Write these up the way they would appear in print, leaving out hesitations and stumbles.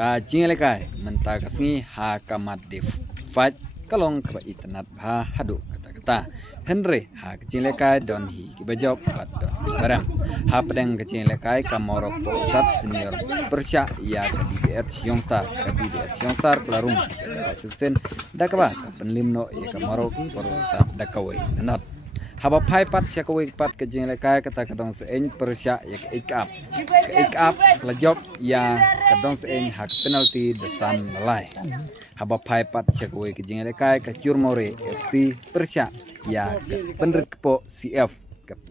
Kajing lekai mentah kesini ha kamat di fight kalong ke internet ha hadu kata-kata Henry ha kecing lekai don hi kibajok pat don barang ha pedang kecing lekai kamorok posat senior persya ya ke BDS Yongstar kelarung asisten dakaba penlimno ya kamorok posat dakawai not haba pai pat syakawai pat kecing lekai kata kadong seeng persya ya ke ik up lejok ya kadong seeng hak penalti desan melai haba pai pat syakawai kecing lekai kecur more FT persya ya ke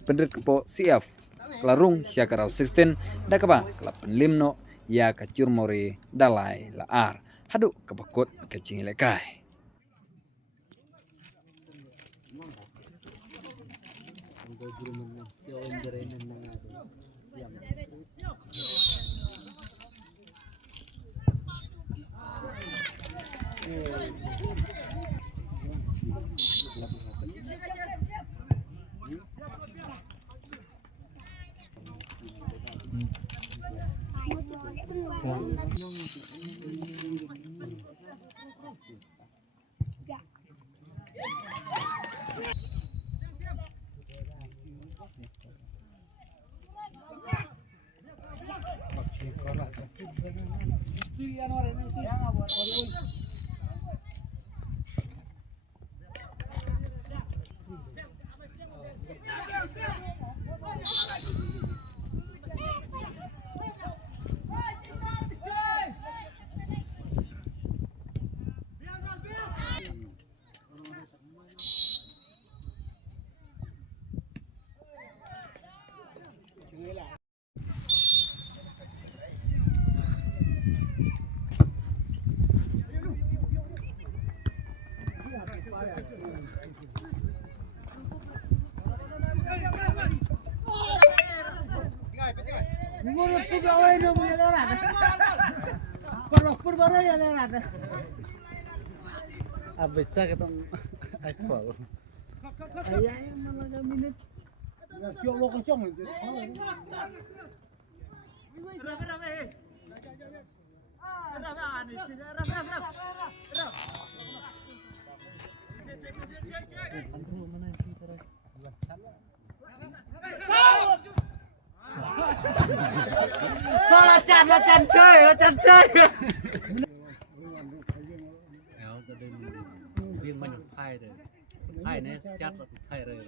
penderkepo CF kelarung syakarau 16 dakaba kelapan limno ya kecur more dalai laar haduk kebakut kecing lekai Abisnya ketong ekor. Ayah yang malah minit. Siok lo kocong itu. Lacan chơi. Riêng mình phai rồi, phai này chát là phai rồi.